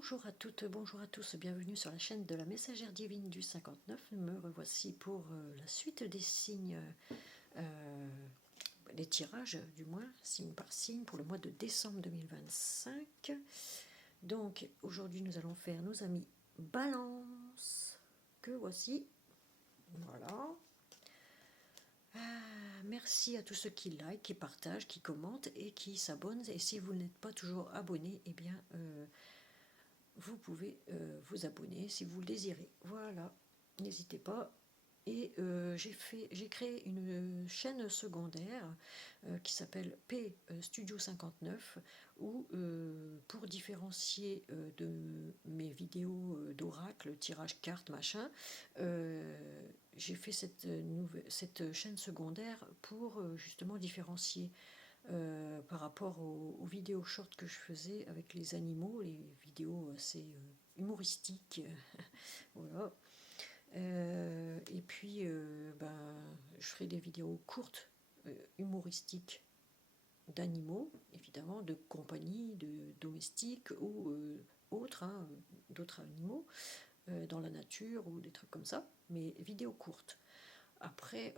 Bonjour à toutes, bonjour à tous, bienvenue sur la chaîne de la messagère divine du 59. Me revoici pour la suite des signes, les tirages du moins, signe par signe, pour le mois de décembre 2025. Donc aujourd'hui nous allons faire nos amis Balance, que voici, voilà. Merci à tous ceux qui like, qui partagent, qui commentent et qui s'abonnent. Et si vous n'êtes pas toujours abonné, eh bien vous pouvez vous abonner si vous le désirez. Voilà, n'hésitez pas. Et j'ai créé une chaîne secondaire qui s'appelle P Studio 59, où pour différencier de mes vidéos d'oracle, tirage cartes, machin, j'ai fait cette chaîne secondaire pour justement différencier par rapport aux vidéos short que je faisais avec les animaux, les vidéos assez humoristiques. Voilà. Et puis, je ferai des vidéos courtes, humoristiques, d'animaux, évidemment, de compagnie, de domestiques ou autres, hein, d'autres animaux, dans la nature ou des trucs comme ça, mais vidéos courtes. Après,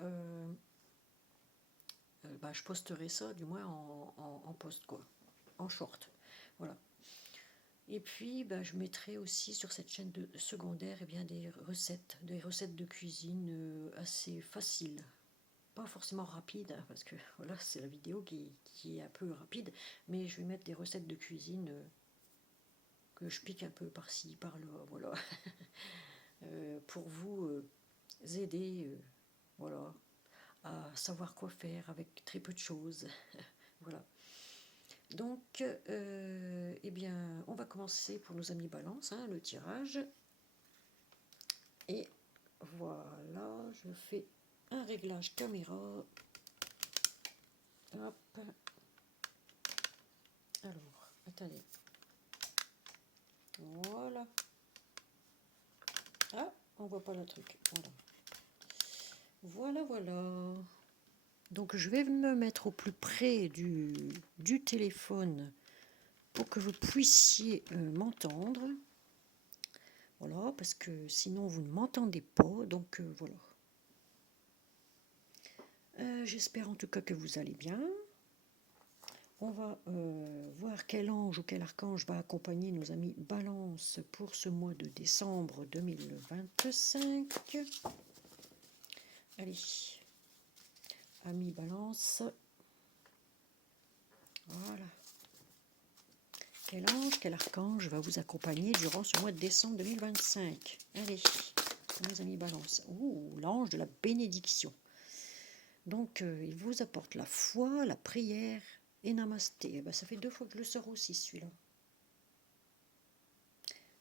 je posterai ça, du moins en post, quoi, en short. Voilà. Et puis, je mettrai aussi sur cette chaîne secondaire des recettes de cuisine assez faciles. Pas forcément rapides, hein, parce que voilà, c'est la vidéo qui est un peu rapide, mais je vais mettre des recettes de cuisine que je pique un peu par-ci, par-là, voilà. Pour vous aider, voilà, à savoir quoi faire avec très peu de choses. Voilà. Donc, on va commencer pour nos amis Balance, hein, le tirage. Et voilà, je fais un réglage caméra. Hop. Alors, attendez. Voilà. Ah, on voit pas le truc. Voilà. Voilà, voilà. Donc, je vais me mettre au plus près du téléphone pour que vous puissiez m'entendre. Voilà, parce que sinon vous ne m'entendez pas. Donc, voilà. J'espère en tout cas que vous allez bien. On va voir quel ange ou quel archange va accompagner nos amis Balance pour ce mois de décembre 2025. Allez, amis Balance. Voilà. Quel ange, quel archange va vous accompagner durant ce mois de décembre 2025? Allez, mes amis Balance. Ouh, l'ange de la bénédiction. Donc, il vous apporte la foi, la prière et namasté. Ça fait 2 fois que je le sors aussi, celui-là.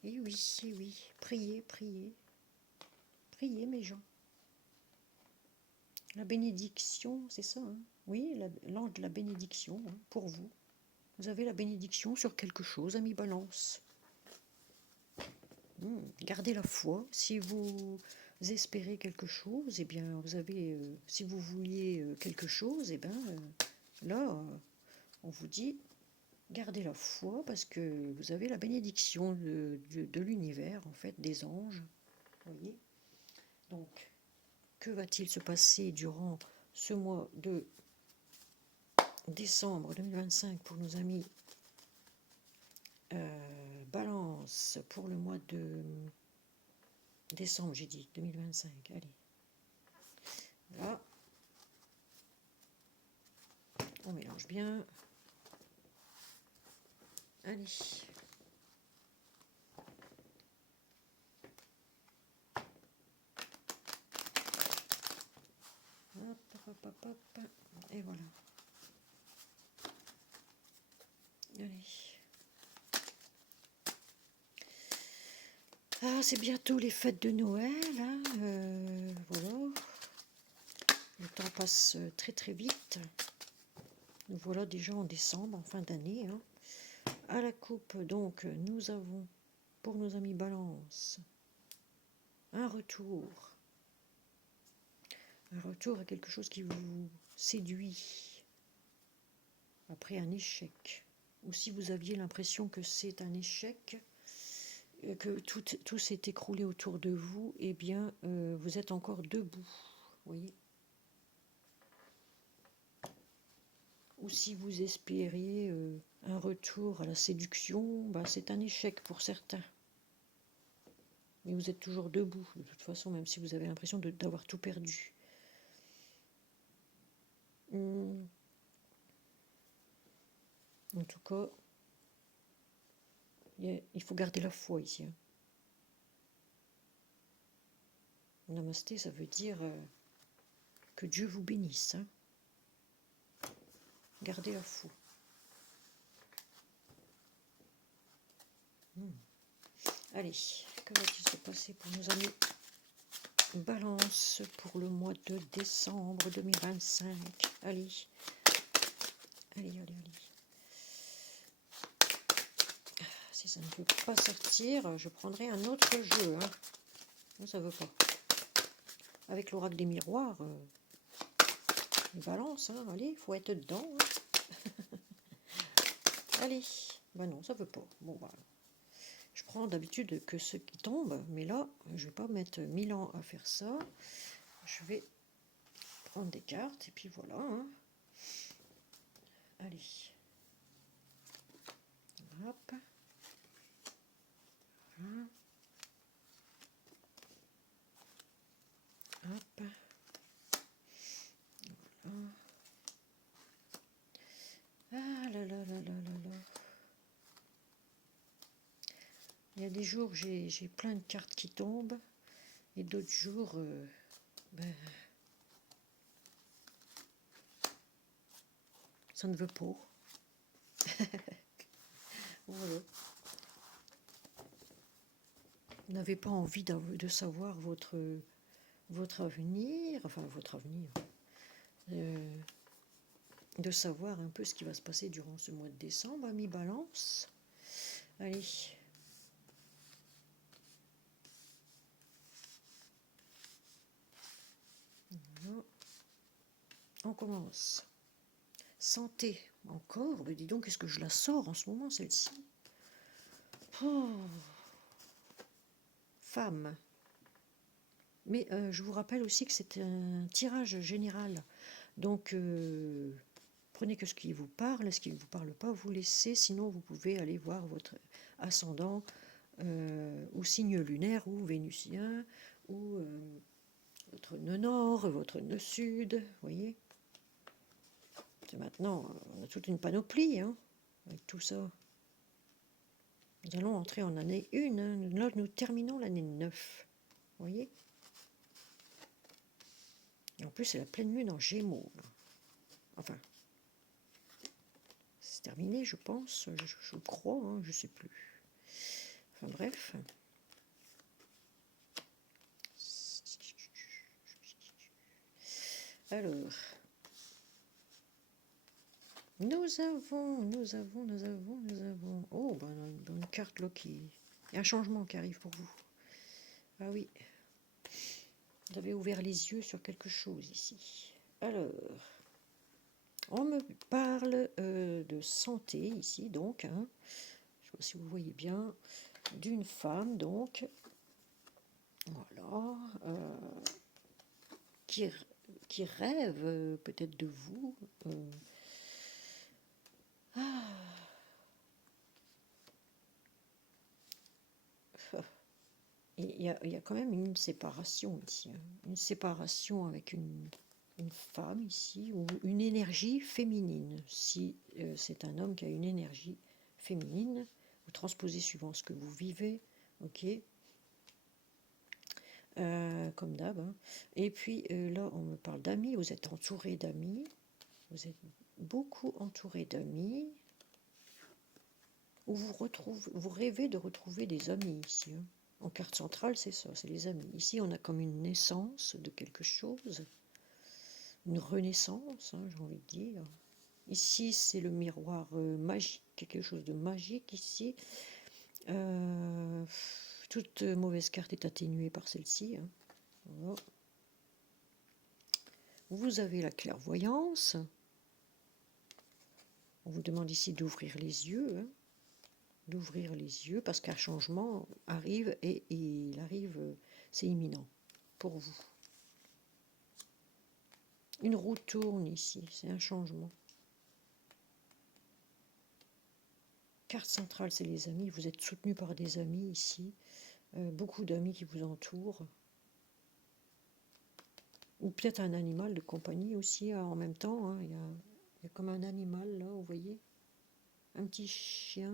Et oui, priez, priez. Priez, mes gens. La bénédiction, c'est ça, hein? Oui, l'ange de la bénédiction, hein, pour vous. Vous avez la bénédiction sur quelque chose, ami Balance. Gardez la foi. Si vous espérez quelque chose, eh bien, vous avez, si vous vouliez quelque chose, là, on vous dit, gardez la foi parce que vous avez la bénédiction de l'univers, en fait, des anges. Voyez. Donc, que va-t-il se passer durant ce mois de décembre 2025 pour nos amis Balance pour le mois de décembre, j'ai dit 2025. Allez, là, on mélange bien. Allez. Hop, hop, hop, hop. Et voilà. Allez. Ah, c'est bientôt les fêtes de Noël, hein, voilà. Le temps passe très très vite. Nous voilà déjà en décembre, en fin d'année. Hein. À la coupe, donc, nous avons, pour nos amis Balance, un retour. Un retour à quelque chose qui vous séduit après un échec. Ou si vous aviez l'impression que c'est un échec, que tout s'est écroulé autour de vous, eh bien, vous êtes encore debout, vous voyez. Ou si vous espérez un retour à la séduction, bah, c'est un échec pour certains. Mais vous êtes toujours debout, de toute façon, même si vous avez l'impression d'avoir tout perdu. En tout cas, il faut garder la foi ici. Hein. Namasté, ça veut dire que Dieu vous bénisse. Hein. Gardez la foi. Allez, que va-t-il se passer pour nos amis Balance pour le mois de décembre 2025. Allez. Si ça ne veut pas sortir, je prendrai un autre jeu. Hein. Non, ça ne veut pas. Avec l'oracle des miroirs, balance, hein. Allez, il faut être dedans. Hein. Allez, ben non, ça ne veut pas. Bon, bah, je prends d'habitude que ceux qui tombent, mais là, je ne vais pas mettre 1000 ans à faire ça. Je vais prendre des cartes, et puis voilà. Hein. Allez. Hop. Voilà. Hop. Voilà. Ah là là là là là là. Il y a des jours, j'ai plein de cartes qui tombent, et d'autres jours, ben, ça ne veut pas. Voilà. Vous n'avez pas envie de savoir votre avenir, enfin votre avenir, de savoir un peu ce qui va se passer durant ce mois de décembre, ami Balance. Allez. Voilà. On commence. Santé, encore, mais dis donc, est-ce que je la sors en ce moment, celle-ci? Oh. Femme. Mais je vous rappelle aussi que c'est un tirage général. Donc, prenez que ce qui vous parle, ce qui ne vous parle pas, vous laissez. Sinon, vous pouvez aller voir votre ascendant ou signe lunaire ou vénusien ou votre nœud nord, votre nœud sud. Vous voyez? Maintenant, on a toute une panoplie hein, avec tout ça. Nous allons entrer en année 1. Hein. Là, nous terminons l'année 9. Vous voyez? Et en plus, c'est la pleine lune en Gémeaux. Là. Enfin, c'est terminé, je pense. Je crois, hein, je ne sais plus. Enfin bref. Alors, nous avons. Oh, ben, une carte là qui. Il y a un changement qui arrive pour vous. Ah oui. Vous avez ouvert les yeux sur quelque chose ici. Alors, on me parle de santé ici, donc. Hein. Je ne sais pas si vous voyez bien. D'une femme, donc. Voilà. Qui rêve peut-être de vous. Il y a quand même une séparation ici. Hein. Une séparation avec une femme ici, ou une énergie féminine. Si c'est un homme qui a une énergie féminine, vous transposez suivant ce que vous vivez, ok, comme d'hab. Hein. Et puis là, on me parle d'amis, vous êtes entouré d'amis, vous êtes beaucoup entouré d'amis, ou vous rêvez de retrouver des amis ici. Hein. En carte centrale, c'est ça, c'est les amis. Ici, on a comme une naissance de quelque chose, une renaissance, hein, j'ai envie de dire. Ici, c'est le miroir magique, quelque chose de magique ici. Toute mauvaise carte est atténuée par celle-ci. Hein. Voilà. Vous avez la clairvoyance. On vous demande ici d'ouvrir les yeux. Hein. d'ouvrir les yeux parce qu'un changement arrive et il arrive, c'est imminent pour vous. Une roue tourne ici, c'est un changement. Carte centrale, c'est les amis. Vous êtes soutenu par des amis ici. Beaucoup d'amis qui vous entourent. Ou peut-être un animal de compagnie aussi en même temps. Hein. Il y a comme un animal là, vous voyez. Un petit chien,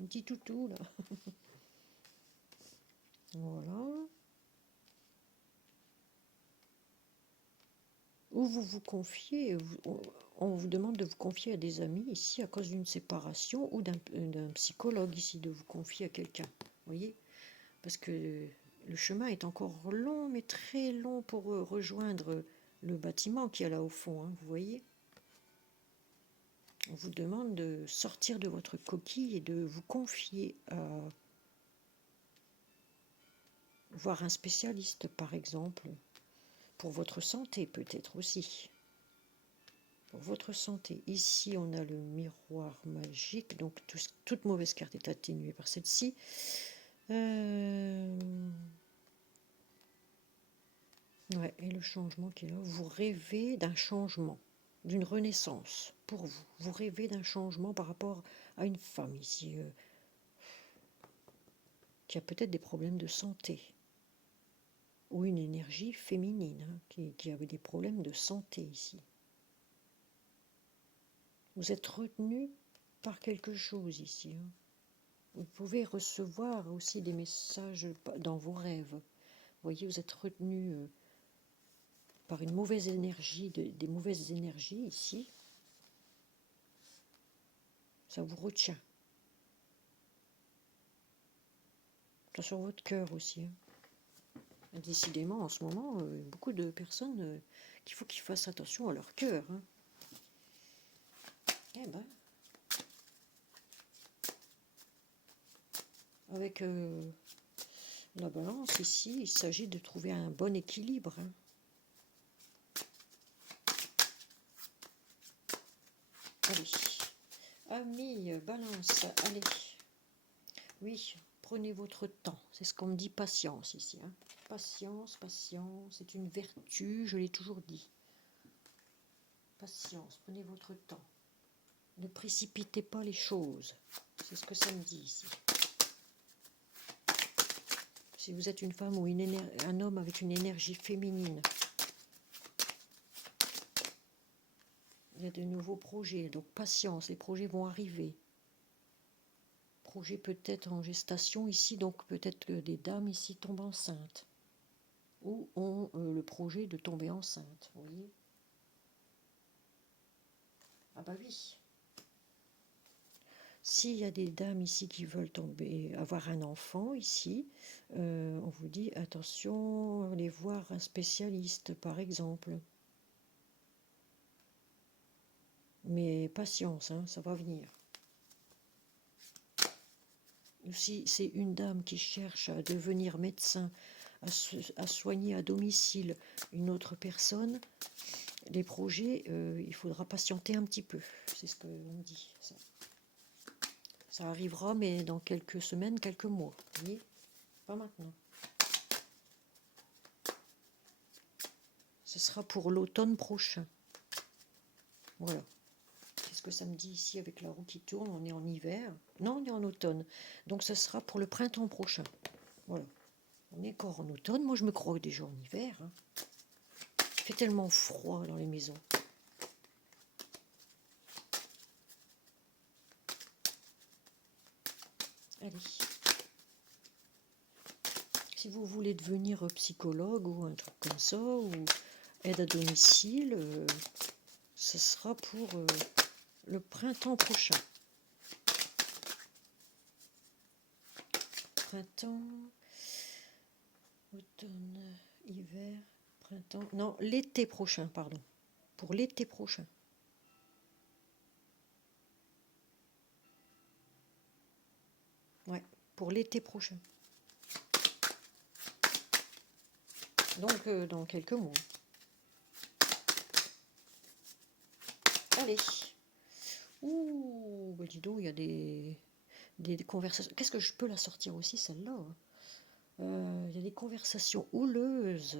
un petit toutou là. Voilà. Ou vous vous confiez, on vous demande de vous confier à des amis ici à cause d'une séparation ou d'un psychologue ici, de vous confier à quelqu'un. Vous voyez? Parce que le chemin est encore long, mais très long pour rejoindre le bâtiment qui est là au fond, hein, vous voyez? On vous demande de sortir de votre coquille et de vous confier à voir un spécialiste, par exemple, pour votre santé peut-être aussi. Pour votre santé. Ici, on a le miroir magique, donc toute mauvaise carte est atténuée par celle-ci. Ouais, et le changement qui est là, vous rêvez d'un changement, d'une renaissance pour vous. Vous rêvez d'un changement par rapport à une femme ici, qui a peut-être des problèmes de santé, ou une énergie féminine, hein, qui avait des problèmes de santé ici. Vous êtes retenu par quelque chose ici. Hein. Vous pouvez recevoir aussi des messages dans vos rêves. Vous voyez, vous êtes retenu par une mauvaise énergie, des mauvaises énergies ici. Ça vous retient. Ça sur votre cœur aussi. Hein. Décidément, en ce moment, beaucoup de personnes qu'il faut qu'ils fassent attention à leur cœur. Hein. Eh ben, avec la balance ici, il s'agit de trouver un bon équilibre. Hein. Allez, amis, balance, allez. Oui, prenez votre temps. C'est ce qu'on me dit, patience ici. Hein. Patience, patience, c'est une vertu, je l'ai toujours dit. Patience, prenez votre temps. Ne précipitez pas les choses. C'est ce que ça me dit ici. Si vous êtes une femme ou un homme avec une énergie féminine, il y a de nouveaux projets, donc patience, les projets vont arriver. Projet peut-être en gestation ici, donc peut-être que des dames ici tombent enceintes. Ou ont le projet de tomber enceinte, vous voyez. Ah bah oui. S'il y a des dames ici qui veulent avoir un enfant ici, on vous dit attention, allez voir un spécialiste par exemple. Mais patience, hein, ça va venir. Si c'est une dame qui cherche à devenir médecin, à soigner à domicile une autre personne, les projets, il faudra patienter un petit peu. C'est ce qu'on me dit. Ça arrivera, mais dans quelques semaines, quelques mois. Vous voyez ? Pas maintenant. Ce sera pour l'automne prochain. Voilà. Qu'est-ce que ça me dit ici avec la roue qui tourne? On est en hiver. Non, on est en automne. Donc ce sera pour le printemps prochain. Voilà. On est encore en automne. Moi, je me crois déjà en hiver. Hein. Il fait tellement froid dans les maisons. Allez. Si vous voulez devenir psychologue ou un truc comme ça, ou aide à domicile, ce sera pour le printemps prochain. Printemps, automne, hiver, printemps... Non, l'été prochain, pardon. Pour l'été prochain. Ouais, pour l'été prochain. Donc, dans quelques mois. Allez. Ouh, bah dis donc, il y a des... des conversations. Qu'est-ce que je peux la sortir aussi, celle-là, hein. Il y a des conversations houleuses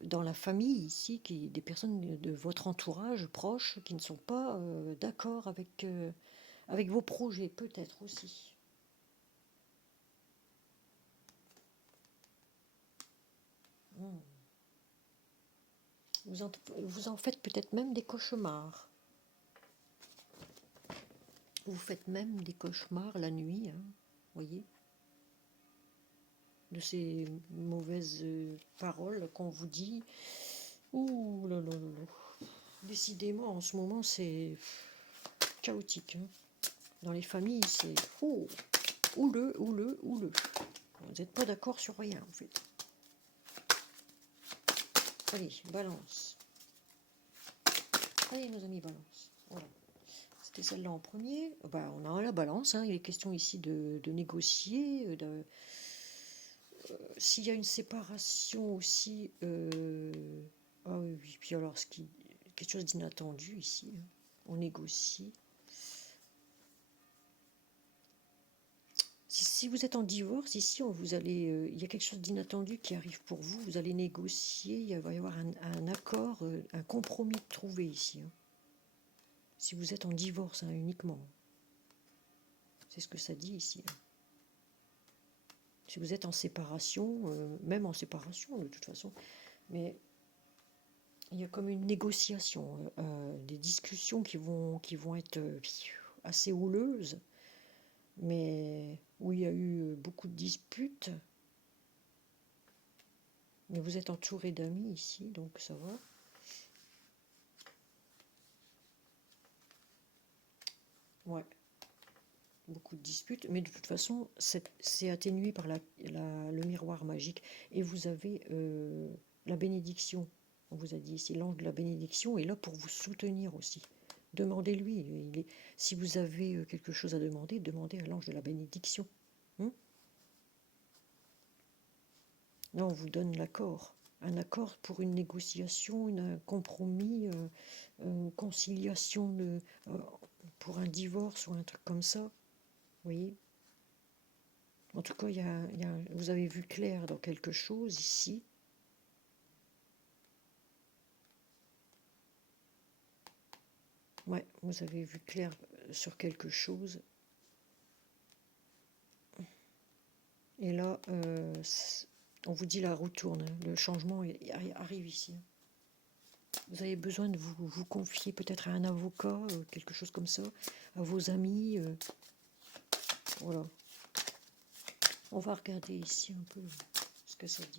dans la famille ici, des personnes de votre entourage proche qui ne sont pas d'accord avec vos projets, peut-être aussi. Hmm. Vous en faites peut-être même des cauchemars. Vous faites même des cauchemars la nuit, hein, voyez, de ces mauvaises paroles qu'on vous dit. Ouh là là là là. Décidément, en ce moment, c'est chaotique, hein. Dans les familles, c'est houleux. Vous n'êtes pas d'accord sur rien, en fait. Allez, balance. Allez, nos amis, balance. Voilà. C'était celle-là en premier. Ben, on a la balance, hein. Il est question ici de négocier. S'il y a une séparation aussi... ah oui, oui, puis alors, quelque chose d'inattendu ici, hein. On négocie. Si vous êtes en divorce, ici, il y a quelque chose d'inattendu qui arrive pour vous. Vous allez négocier, il va y avoir un accord, un compromis trouvé ici, hein. Si vous êtes en divorce, hein, uniquement. C'est ce que ça dit ici, hein. Si vous êtes en séparation, même en séparation de toute façon, mais il y a comme une négociation, des discussions qui vont être assez houleuses, mais où il y a eu beaucoup de disputes. Mais vous êtes entouré d'amis ici, donc ça va. Ouais, beaucoup de disputes, mais de toute façon, c'est atténué par le miroir magique. Et vous avez la bénédiction. On vous a dit ici, l'ange de la bénédiction est là pour vous soutenir aussi. Demandez-lui. Si vous avez quelque chose à demander, demandez à l'ange de la bénédiction. Là, on vous donne l'accord. Un accord pour une négociation, un compromis, une conciliation pour un divorce ou un truc comme ça. Vous voyez? En tout cas, vous avez vu clair dans quelque chose ici. Ouais, vous avez vu clair sur quelque chose. Et là, on vous dit la roue tourne, hein. Le changement arrive ici. Vous avez besoin de vous confier peut-être à un avocat, quelque chose comme ça, à vos amis. Voilà. On va regarder ici un peu ce que ça dit.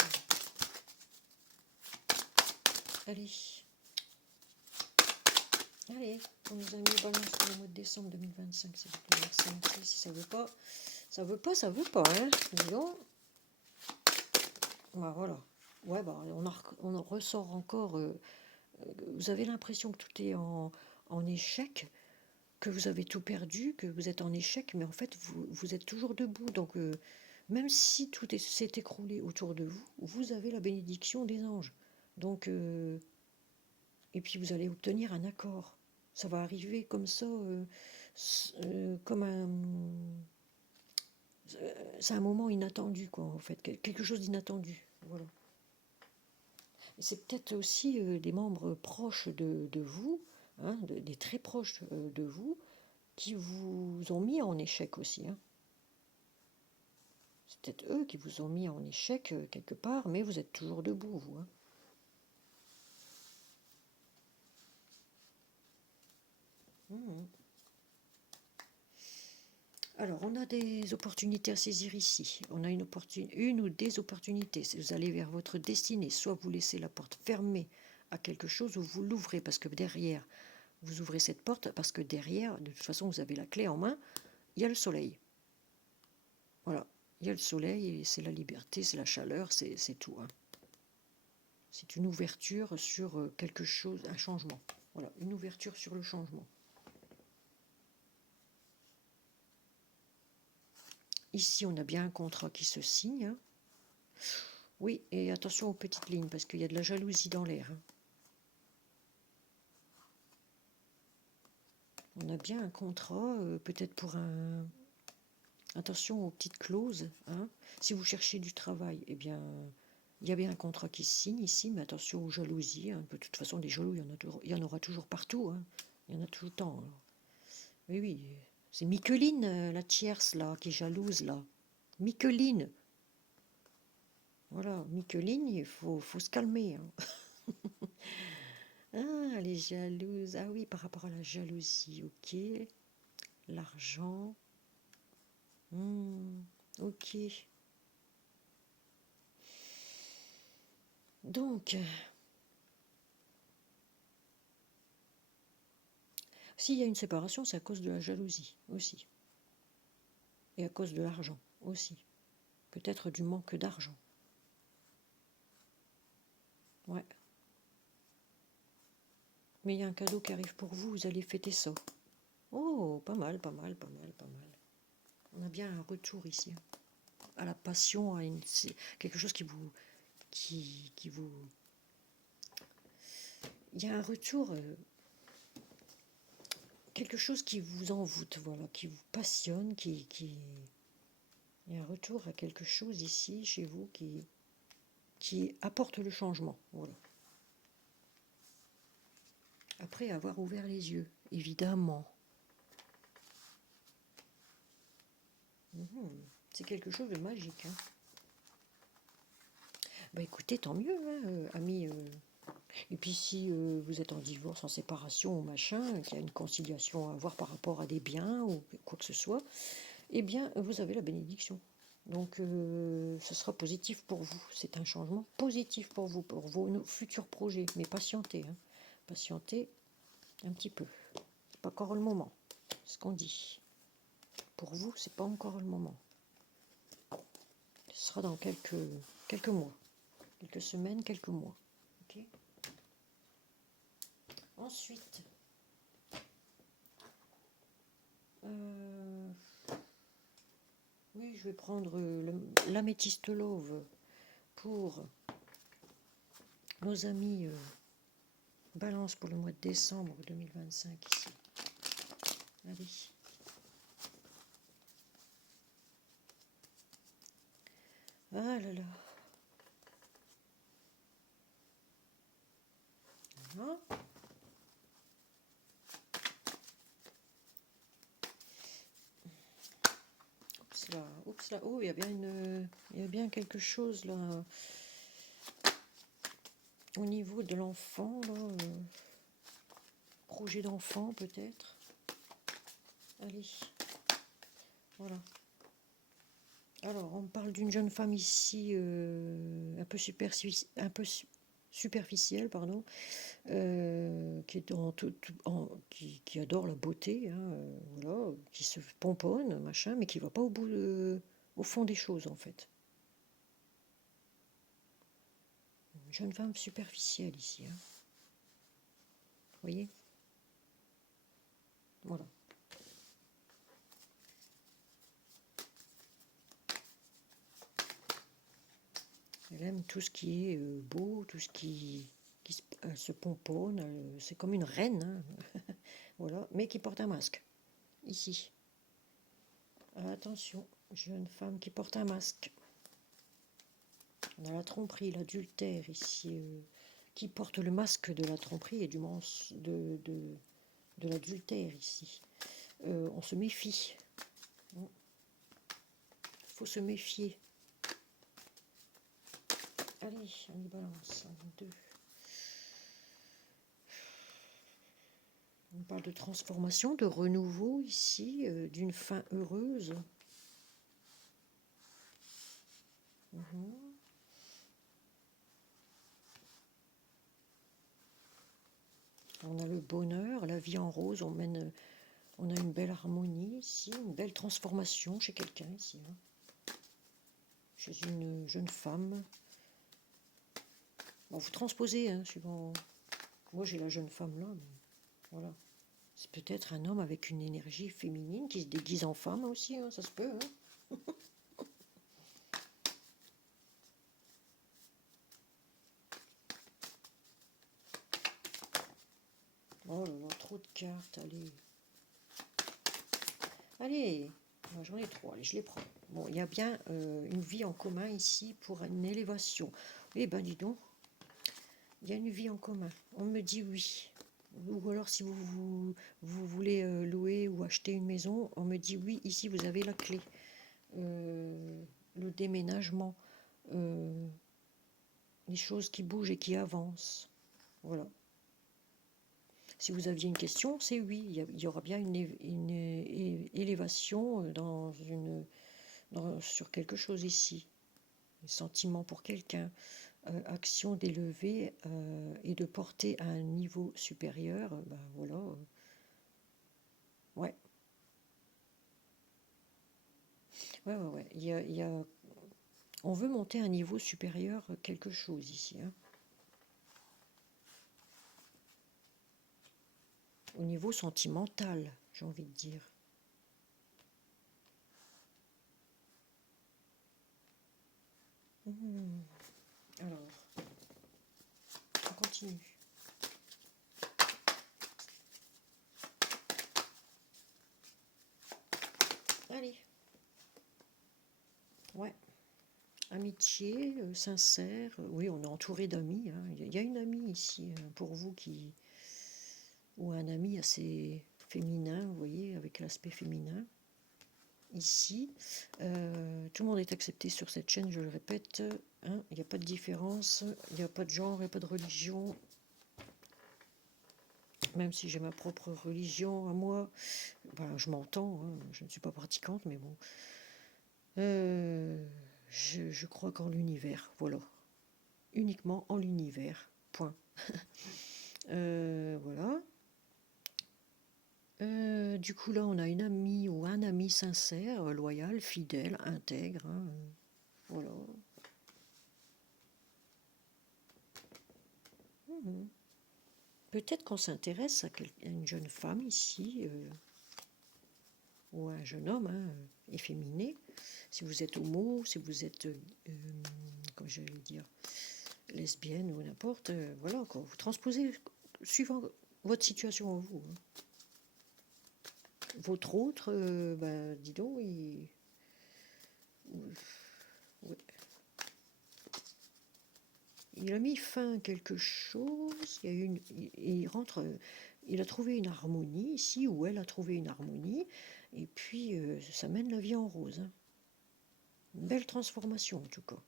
Allez, pour nos amis, balance pour le mois de décembre 2025, s'il vous plaît. Si ça veut pas, ça veut pas, hein. Disons. Bah, voilà. Ouais, bah, on en ressort encore. Vous avez l'impression que tout est en échec, que vous avez tout perdu, que vous êtes en échec, mais en fait, vous êtes toujours debout. Donc, même si tout s'est écroulé autour de vous, vous avez la bénédiction des anges. Donc, et puis vous allez obtenir un accord. Ça va arriver comme ça, comme c'est un moment inattendu, quoi, en fait, quelque chose d'inattendu. Voilà. C'est peut-être aussi des membres proches de vous, hein, des très proches de vous, qui vous ont mis en échec aussi, hein. C'est peut-être eux qui vous ont mis en échec quelque part, mais vous êtes toujours debout, vous, hein. Alors, on a des opportunités à saisir ici. On a une ou des opportunités. Vous allez vers votre destinée. Soit vous laissez la porte fermée à quelque chose, ou vous l'ouvrez parce que derrière, vous ouvrez cette porte parce que derrière, de toute façon, vous avez la clé en main, il y a le soleil. Voilà, il y a le soleil et c'est la liberté, c'est la chaleur, c'est tout, hein. C'est une ouverture sur quelque chose, un changement. Voilà, une ouverture sur le changement. Ici, on a bien un contrat qui se signe, hein. Oui, et attention aux petites lignes, parce qu'il y a de la jalousie dans l'air, hein. On a bien un contrat, peut-être pour un Attention aux petites clauses. Hein. Si vous cherchez du travail, eh bien, il y a bien un contrat qui se signe ici, mais attention aux jalousies. Hein. De toute façon, des jaloux, il y en aura toujours partout. Hein. Il y en a tout le temps. Alors. Oui, oui. C'est Micheline, la tierce, là, qui est jalouse, là. Micheline. Voilà, Micheline, il faut se calmer. Hein. Ah, elle est jalouse. Ah oui, par rapport à la jalousie, ok. L'argent. Ok. Donc, s'il y a une séparation, c'est à cause de la jalousie aussi. Et à cause de l'argent aussi. Peut-être du manque d'argent. Ouais. Mais il y a un cadeau qui arrive pour vous, vous allez fêter ça. Oh, pas mal, pas mal, pas mal, pas mal. On a bien un retour ici. À la passion, à quelque chose qui vous... Qui vous... Il y a un retour... quelque chose qui vous envoûte, voilà, qui vous passionne, il y a un retour à quelque chose ici, chez vous, qui apporte le changement, voilà. Après avoir ouvert les yeux, évidemment. C'est quelque chose de magique. Hein. Bah écoutez, tant mieux, hein, amis. Et puis si vous êtes en divorce, en séparation ou machin, qu'il y a une conciliation à avoir par rapport à des biens ou quoi que ce soit, eh bien vous avez la bénédiction. Donc ce sera positif pour vous. C'est un changement positif pour vous, pour vos futurs projets. Mais patientez, hein. Patientez un petit peu. C'est pas encore le moment, ce qu'on dit. Pour vous, c'est pas encore le moment. Ce sera dans quelques mois, quelques semaines, quelques mois. Okay. Ensuite, oui, je vais prendre l'améthyste love pour nos amis Balance pour le mois de décembre 2025 ici. Allez. Ah là là. Voilà. Oups là, oups là. Oh, il y a bien quelque chose là. Au niveau de l'enfant, là. Projet d'enfant peut-être. Allez. Voilà. Alors, on parle d'une jeune femme ici un peu superficielle, pardon, qui est qui adore la beauté, hein, voilà, qui se pomponne, machin, mais qui va pas au fond des choses en fait. Une jeune femme superficielle ici, hein. Vous voyez? Voilà. Elle aime tout ce qui est beau, tout ce qui se pomponne. C'est comme une reine, hein. Voilà, mais qui porte un masque. Ici. Attention, jeune femme qui porte un masque. On a la tromperie, l'adultère ici, qui porte le masque de la tromperie et de l'adultère ici. On se méfie. Il faut se méfier. Allez, on y balance. 1, 2. On parle de transformation, de renouveau ici, d'une fin heureuse. On a le bonheur, la vie en rose, on a une belle harmonie ici, une belle transformation chez quelqu'un ici. Hein. Chez une jeune femme. Bon, vous transposez, hein, suivant. Moi j'ai la jeune femme là, mais voilà. C'est peut-être un homme avec une énergie féminine qui se déguise en femme aussi, hein, ça se peut. Hein. Oh là là, trop de cartes, allez. Allez, Moi, j'en ai 3, allez, je les prends. Bon, il y a bien une vie en commun ici pour une élévation. Eh ben, dis donc, il y a une vie en commun. On me dit oui. Ou alors, si vous voulez louer ou acheter une maison, on me dit oui, ici, vous avez la clé. Le déménagement, les choses qui bougent et qui avancent. Voilà. Si vous aviez une question, c'est oui. Il y aura bien une élévation sur quelque chose ici. Un sentiment pour quelqu'un. Action d'élever et de porter à un niveau supérieur. Ben voilà. Ouais. Ouais. On veut monter à un niveau supérieur quelque chose ici. Hein. Au niveau sentimental, j'ai envie de dire. Alors, on continue. Allez. Ouais. Amitié, sincère. Oui, on est entouré d'amis. Hein. Il y a une amie ici pour vous ou un ami assez féminin, vous voyez, avec l'aspect féminin. Ici, tout le monde est accepté sur cette chaîne, je le répète. Hein, il n'y a pas de différence, il n'y a pas de genre, il n'y a pas de religion. Même si j'ai ma propre religion à moi, ben, je m'entends, hein, je ne suis pas pratiquante, mais bon. Je crois qu'en l'univers, voilà. Uniquement en l'univers, point. Voilà. Du coup, là, on a une amie ou un ami sincère, loyal, fidèle, intègre. Hein, voilà. Peut-être qu'on s'intéresse à une jeune femme ici, ou à un jeune homme, hein, efféminé. Si vous êtes homo, si vous êtes, comment j'allais dire, lesbienne ou n'importe, voilà, quoi. Vous transposez suivant votre situation en vous. Hein. Votre autre, ben, dis donc, ouais. Il a mis fin à quelque chose. Il rentre, il a trouvé une harmonie ici, ou elle a trouvé une harmonie, et puis ça mène la vie en rose. Hein. Une belle transformation en tout cas.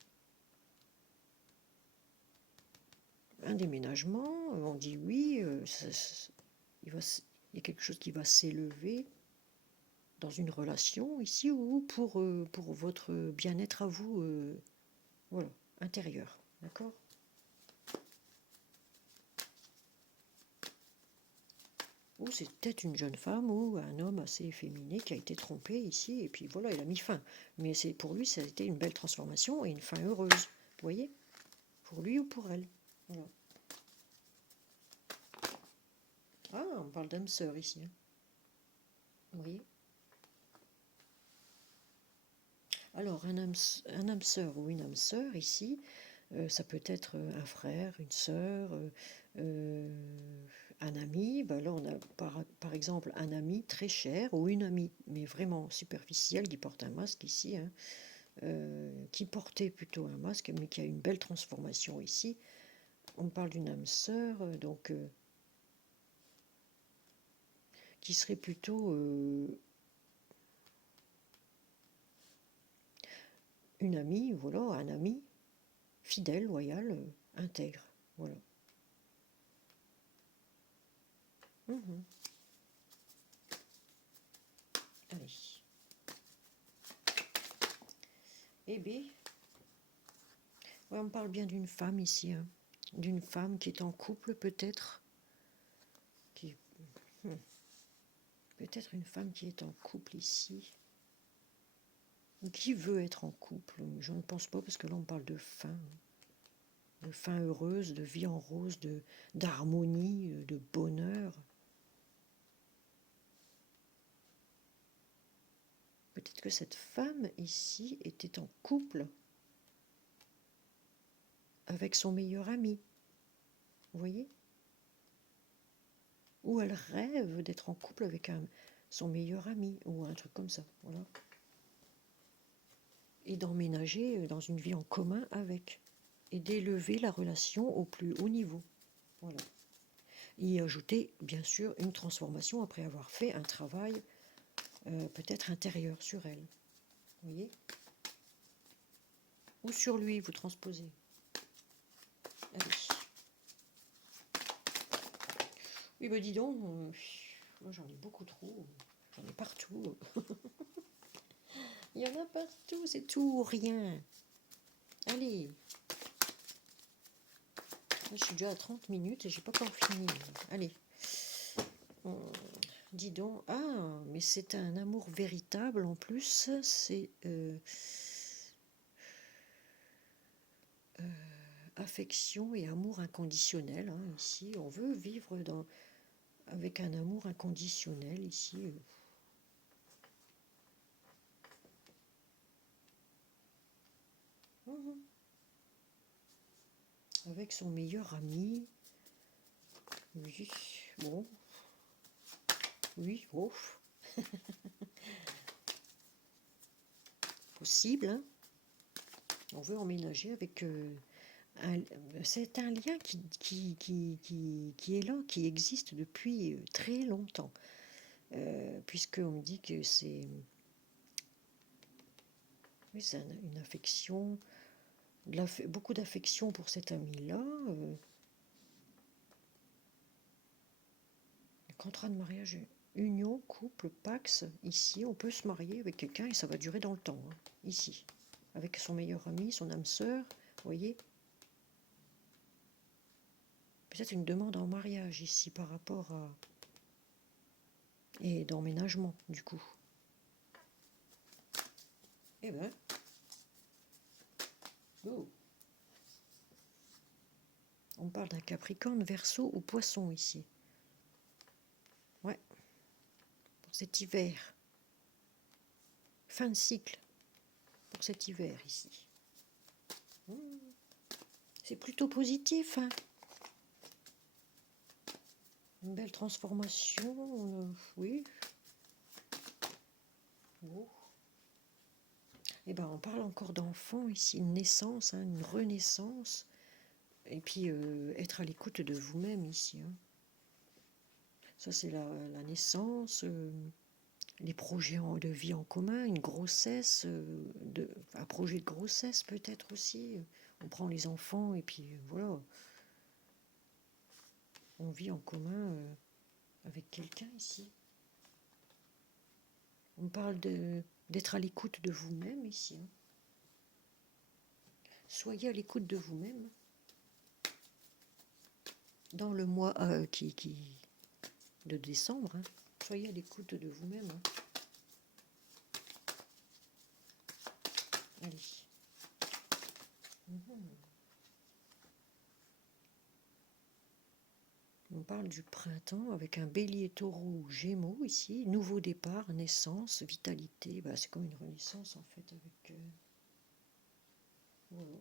Un déménagement, on dit oui, il y a quelque chose qui va s'élever dans une relation ici ou pour votre bien-être à vous, voilà, intérieur, d'accord? Ou c'est peut-être une jeune femme ou un homme assez efféminé qui a été trompé ici, et puis voilà, il a mis fin. Mais pour lui, ça a été une belle transformation et une fin heureuse, vous voyez? Pour lui ou pour elle. Voilà. Ah, on parle d'âme sœur ici. Hein. Vous voyez? Alors, un âme sœur ou une âme sœur ici, ça peut être un frère, une sœur, un ami. Ben là, on a par exemple un ami très cher ou une amie, mais vraiment superficielle, qui porte un masque ici, hein, qui portait plutôt un masque, mais qui a une belle transformation ici. On parle d'une âme sœur, donc qui serait plutôt une amie, voilà, un ami fidèle, loyal, intègre, voilà. Allez. Eh bien, ouais, on parle bien d'une femme ici, hein. D'une femme qui est en couple peut-être, qui peut-être une femme qui est en couple ici, ou qui veut être en couple. Je ne pense pas parce que là on parle de fin heureuse, de vie en rose, d'harmonie, de bonheur. Peut-être que cette femme ici était en couple avec son meilleur ami. Vous voyez? Ou elle rêve d'être en couple avec son meilleur ami, ou un truc comme ça, voilà. Et d'emménager dans une vie en commun avec, et d'élever la relation au plus haut niveau, voilà. Y ajouter, bien sûr, une transformation après avoir fait un travail peut-être intérieur sur elle, vous voyez, ou sur lui, vous transposez. Allez. Oui, bah dis donc, moi j'en ai beaucoup trop, j'en ai partout. Il y en a partout, c'est tout ou rien. Allez. Là, je suis déjà à 30 minutes et j'ai pas encore fini. Allez. Dis donc. Ah, mais c'est un amour véritable en plus. C'est affection et amour inconditionnel. Hein, ici, on veut vivre avec un amour inconditionnel ici. Avec son meilleur ami. Oui, bon. Oui, oh. Possible, hein. On veut emménager avec... c'est un lien qui est là, qui existe depuis très longtemps. Puisqu'on me dit que c'est... Oui, c'est une affection... beaucoup d'affection pour cet ami-là. Contrat de mariage, union, couple, pax. Ici, on peut se marier avec quelqu'un et ça va durer dans le temps. Hein, ici. Avec son meilleur ami, son âme sœur. Vous voyez ? Peut-être une demande en mariage ici par rapport à... Et d'emménagement, du coup. Eh ben... Oh. On parle d'un Capricorne, Verseau ou Poisson ici. Ouais. Pour cet hiver. Fin de cycle. Pour cet hiver ici. C'est plutôt positif, hein. Une belle transformation, oui. Oh. Eh ben, on parle encore d'enfant ici, une naissance, hein, une renaissance. Et puis, être à l'écoute de vous-même ici. Hein. Ça, c'est la naissance, les projets de vie en commun, une grossesse, un projet de grossesse peut-être aussi. On prend les enfants et puis voilà. On vit en commun avec quelqu'un ici. On parle d'être à l'écoute de vous-même ici. Hein. Soyez à l'écoute de vous-même. Dans le mois de décembre, hein. Soyez à l'écoute de vous-même. Hein. Allez. On parle du printemps avec un bélier, taureau, gémeaux ici. Nouveau départ, naissance, vitalité. Bah, c'est comme une renaissance en fait avec... voilà.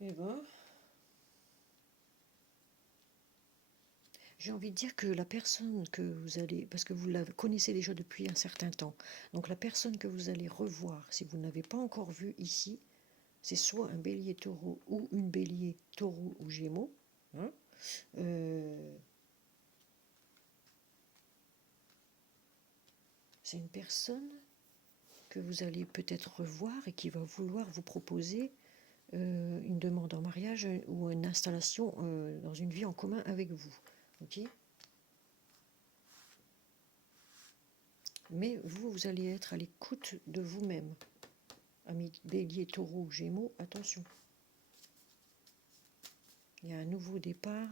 Et ben... J'ai envie de dire que la personne que vous allez... Parce que vous la connaissez déjà depuis un certain temps. Donc la personne que vous allez revoir, si vous ne l'avez pas encore vue ici, c'est soit un bélier taureau ou une bélier taureau ou gémeaux. Hein, c'est une personne que vous allez peut-être revoir et qui va vouloir vous proposer une demande en mariage ou une installation dans une vie en commun avec vous. Ok ? Mais vous allez être à l'écoute de vous-même. Amis bélier, taureau, gémeaux, attention. Il y a un nouveau départ,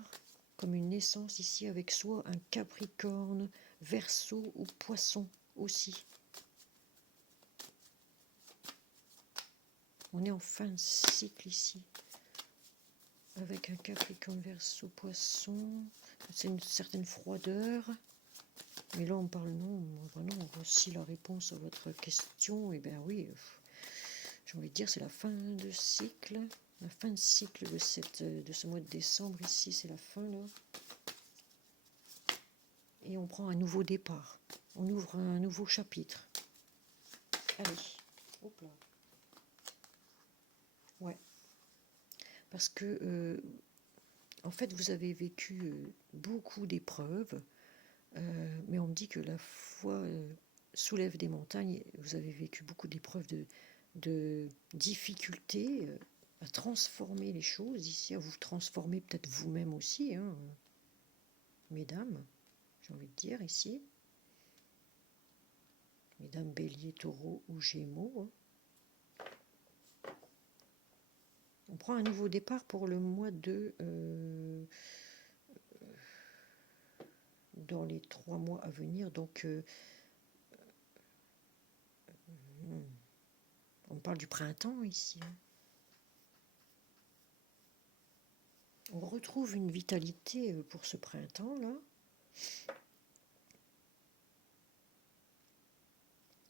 comme une naissance ici avec soit un Capricorne, Verseau ou Poisson aussi. On est en fin de cycle ici. Avec un Capricorne, Verseau, Poisson. C'est une certaine froideur. Mais là, on parle non. Vraiment, voici la réponse à votre question. Eh bien oui, j'ai envie de dire, c'est la fin de cycle. La fin de cycle de ce mois de décembre ici, c'est la fin là. et on prend un nouveau départ. On ouvre un nouveau chapitre. Allez, hop là. Ouais. Parce que, en fait, vous avez vécu beaucoup d'épreuves, mais on me dit que la foi soulève des montagnes. Vous avez vécu beaucoup d'épreuves, de difficultés à transformer les choses ici, à vous transformer peut-être vous-même aussi, hein, mesdames, j'ai envie de dire ici. Mesdames Bélier, Taureau ou Gémeaux. Hein. On prend un nouveau départ pour le mois de... dans les 3 mois à venir. Donc, on parle du printemps ici. Hein. On retrouve une vitalité pour ce printemps-là.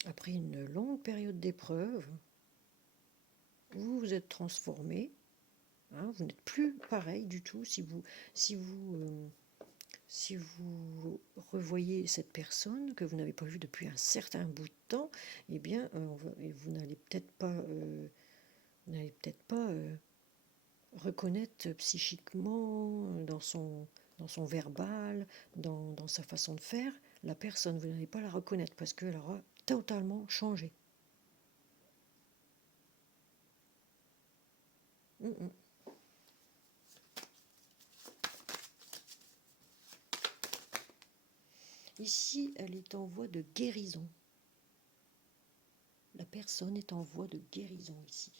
Après une longue période d'épreuve, vous vous êtes transformé. Hein, vous n'êtes plus pareil du tout. Si vous revoyez cette personne que vous n'avez pas vue depuis un certain bout de temps, eh bien, vous n'allez peut-être pas, reconnaître psychiquement dans son verbal, dans sa façon de faire, la personne. Vous n'allez pas la reconnaître parce qu'elle aura totalement changé. Ici, elle est en voie de guérison. La personne est en voie de guérison ici.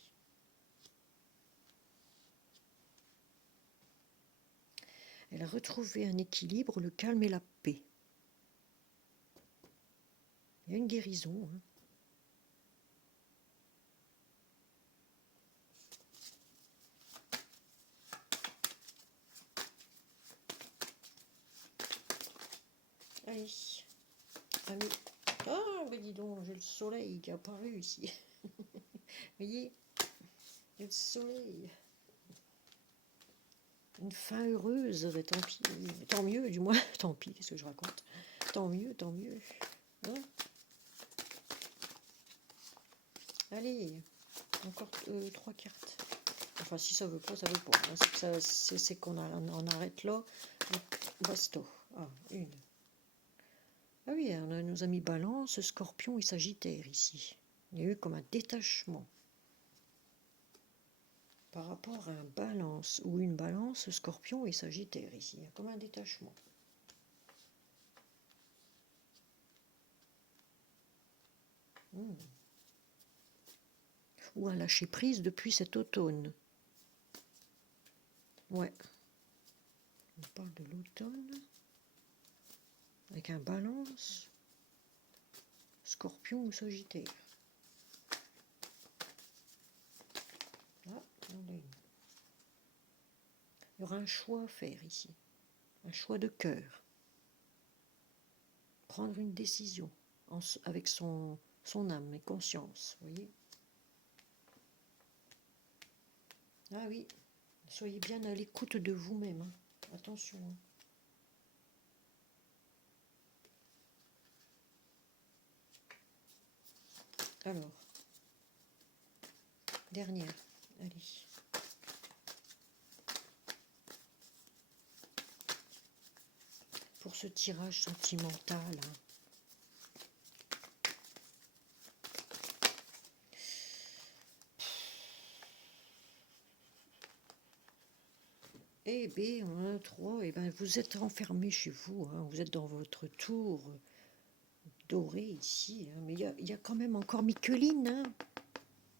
Elle a retrouvé un équilibre, le calme et la paix. Il y a une guérison. Hein. Allez. Allez. Ah, mais dis donc, j'ai le soleil qui est apparu ici. Vous voyez, il y a le soleil. Une fin heureuse, mais tant pis. Tant mieux, du moins. Tant pis, qu'est-ce que je raconte. Tant mieux, tant mieux. Non. Allez, encore 3 cartes. Enfin, si ça veut pas, ça veut pas. C'est qu'on en arrête là. Donc, basto. Ah, une. Ah oui, on a nos amis Balance, Scorpion et Sagittaire ici. Il y a eu comme un détachement. Par rapport à un Balance ou une Balance, Scorpion et Sagittaire ici. Il y a comme un détachement. Ou un lâcher-prise depuis cet automne. Ouais. On parle de l'automne. Avec un Balance, Scorpion ou Sagittaire. Là, il y aura un choix à faire ici. Un choix de cœur. Prendre une décision avec son âme et conscience, vous voyez. Ah oui, soyez bien à l'écoute de vous-même. Hein. Attention. Hein. Alors, dernière, allez. Pour ce tirage sentimental, hein. Eh bien, on a 3, eh ben, vous êtes enfermé chez vous, hein. Vous êtes dans votre tour doré ici, hein. Mais il y a quand même encore Micheline, hein.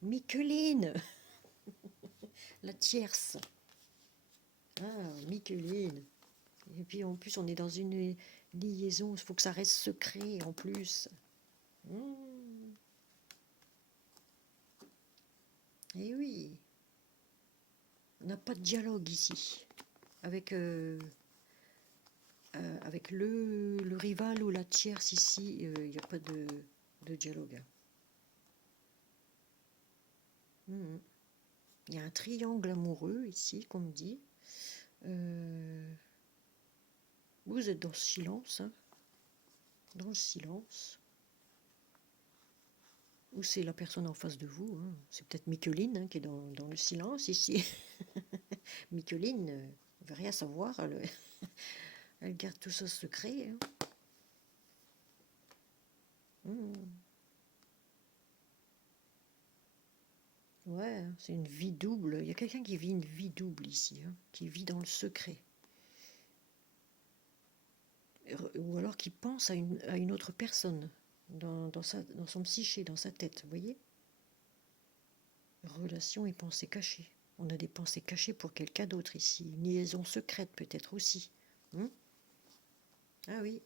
Micheline, la tierce. Ah, Micheline. Et puis en plus, on est dans une liaison, il faut que ça reste secret en plus. Et oui, on n'a pas de dialogue ici. Avec le rival ou la tierce ici, il n'y a pas de dialogue. Il y a un triangle amoureux ici, qu'on me dit. Vous êtes dans le silence. Hein. dans le silence. Ou c'est la personne en face de vous, hein. C'est peut-être Micheline hein, qui est dans le silence ici. Micheline ne veut rien savoir, elle garde tout ça secret. Hein. Ouais, hein, c'est une vie double. Il y a quelqu'un qui vit une vie double ici, hein, qui vit dans le secret. Ou alors qui pense à une autre personne dans son psyché, dans sa tête, vous voyez? Relation et pensée cachée. On a des pensées cachées pour quelqu'un d'autre ici. Une liaison secrète peut-être aussi. Ah oui.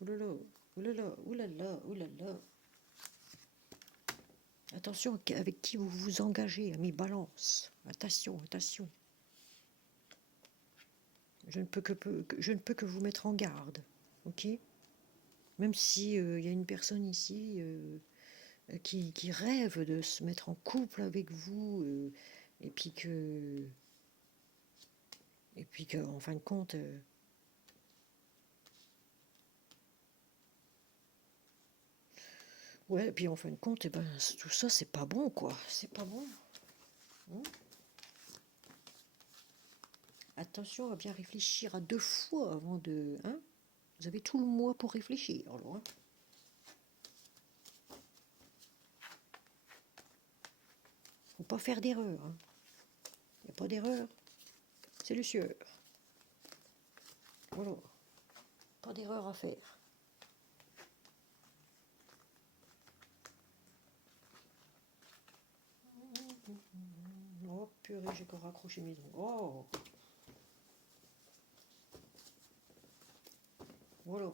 Oulala, oulala, oulala, oulala. Attention avec qui vous vous engagez, ami Balance. Attention, attention. Je ne peux que vous mettre en garde, ok? Même si y a une personne ici qui rêve de se mettre en couple avec vous, et puis en fin de compte, ouais, et puis en fin de compte, eh ben, tout ça, c'est pas bon, quoi. C'est pas bon. Attention à bien réfléchir à 2 fois avant de... Hein, vous avez tout le mois pour réfléchir, alors. Hein. Faut pas faire d'erreur. Hein. Il n'y a pas d'erreur. C'est le sieur. Voilà. Pas d'erreur à faire. Oh purée, j'ai encore raccroché mes ongles. Oh. Voilà.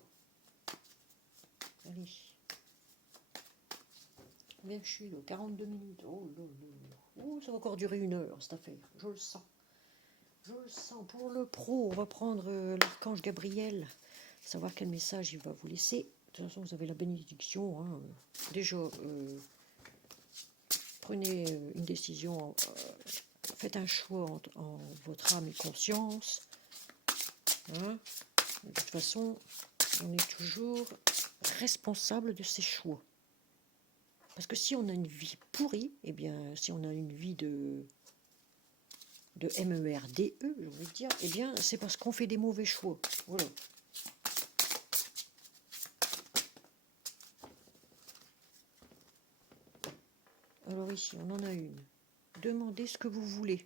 Allez. Bien, je suis là, 42 minutes. Oh là là. Oh, ça va encore durer 1 heure, cette affaire. Je le sens. Je le sens. Pour le pro, on va prendre l'archange Gabriel. Savoir quel message il va vous laisser. De toute façon, vous avez la bénédiction. Hein. Déjà, prenez une décision. Faites un choix en votre âme et conscience. Hein. De toute façon, on est toujours responsable de ses choix. Parce que si on a une vie pourrie, eh bien, si on a une vie de MERDE, j'ai envie de dire, eh bien, c'est parce qu'on fait des mauvais choix. Voilà. Alors ici, on en a une. Demandez ce que vous voulez.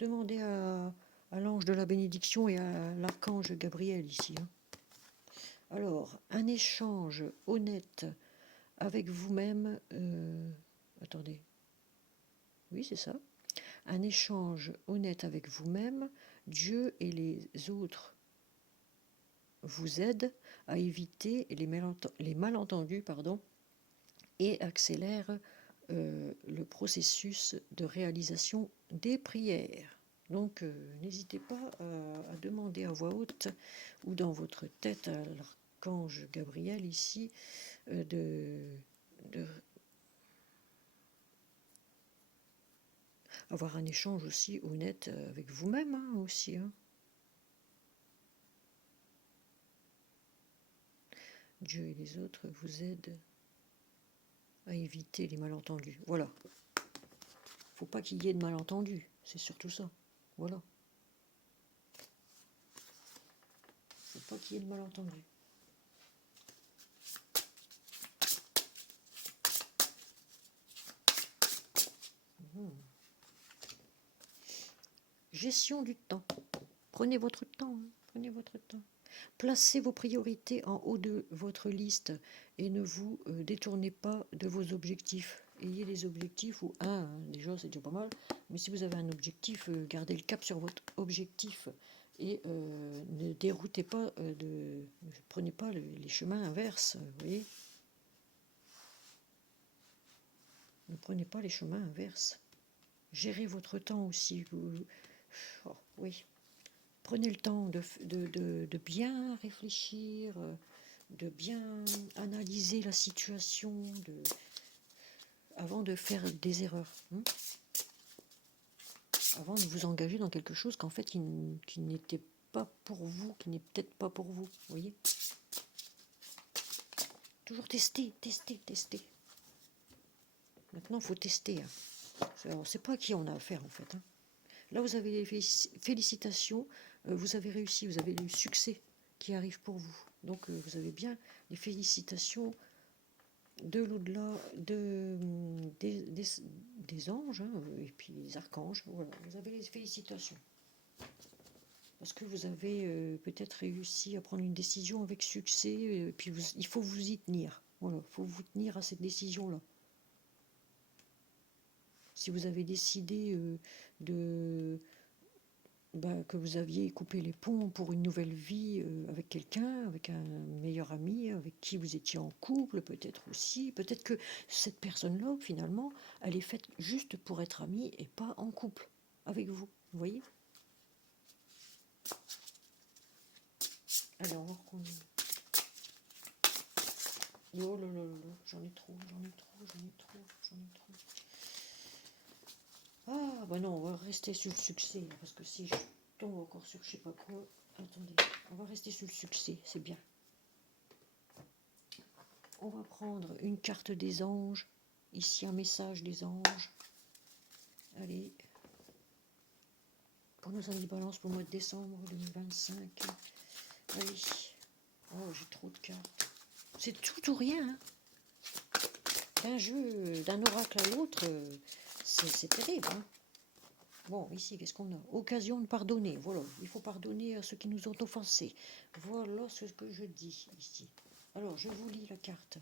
Demandez à l'ange de la bénédiction et à l'archange Gabriel ici. Hein. Alors, un échange honnête avec vous-même. Attendez. Oui, c'est ça. Un échange honnête avec vous-même. Dieu et les autres vous aident à éviter les malentendus, et accélère le processus de réalisation des prières. Donc, n'hésitez pas à demander à voix haute ou dans votre tête à l'archange Gabriel ici de avoir un échange aussi honnête avec vous-même hein, aussi. Hein. Dieu et les autres vous aident à éviter les malentendus. Voilà. Faut pas qu'il y ait de malentendus, c'est surtout ça. Voilà. Faut pas qu'il y ait de malentendus. Gestion du temps. Prenez votre temps. Hein. Prenez votre temps. Placez vos priorités en haut de votre liste et ne vous détournez pas de vos objectifs. Ayez des objectifs ou un, hein, déjà c'est déjà pas mal, mais si vous avez un objectif, gardez le cap sur votre objectif et ne déroutez pas, ne prenez pas les chemins inverses, vous voyez. Ne prenez pas les chemins inverses. Gérez votre temps aussi. Oh, oui. Prenez le temps de bien réfléchir, de bien analyser la situation avant de faire des erreurs. Hein, avant de vous engager dans quelque chose qu'en fait qui n'était pas pour vous, qui n'est peut-être pas pour vous, vous voyez. Toujours tester, tester, tester. Maintenant, il faut tester. On ne sait pas à qui on a affaire, en fait. Là, vous avez les félicitations, vous avez réussi, vous avez le succès qui arrive pour vous. Donc, vous avez bien les félicitations de l'au-delà, des anges, et puis des archanges. Voilà, vous avez les félicitations. Parce que vous avez peut-être réussi à prendre une décision avec succès, et puis il faut vous y tenir. Voilà, il faut vous tenir à cette décision-là. Si vous avez décidé que vous aviez coupé les ponts pour une nouvelle vie avec quelqu'un, avec un meilleur ami, avec qui vous étiez en couple, peut-être aussi. Peut-être que cette personne-là, finalement, elle est faite juste pour être amie et pas en couple avec vous. Vous voyez? Alors, on va reprendre. Oh là là là, j'en ai trop. Ah, bah non, on va rester sur le succès, parce que si je tombe encore sur je sais pas quoi, attendez, on va rester sur le succès, c'est bien. On va prendre une carte des anges, ici un message des anges. Allez, pour nos amis balance pour le mois de décembre 2025. Allez, oh j'ai trop de cartes. C'est tout ou rien, hein. D'un jeu, d'un oracle à l'autre, c'est terrible, hein. Bon, ici, qu'est-ce qu'on a? Occasion de pardonner. Voilà, il faut pardonner à ceux qui nous ont offensés. Voilà ce que je dis ici. Alors, je vous lis la carte.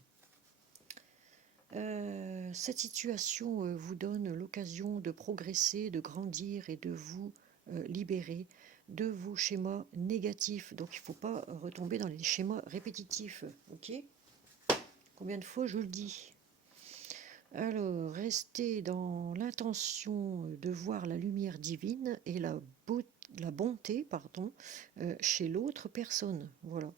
Cette situation vous donne l'occasion de progresser, de grandir et de vous libérer de vos schémas négatifs. Donc, il ne faut pas retomber dans les schémas répétitifs. Ok? Combien de fois je le dis? Alors, restez dans l'intention de voir la lumière divine et la bonté chez l'autre personne. Voilà.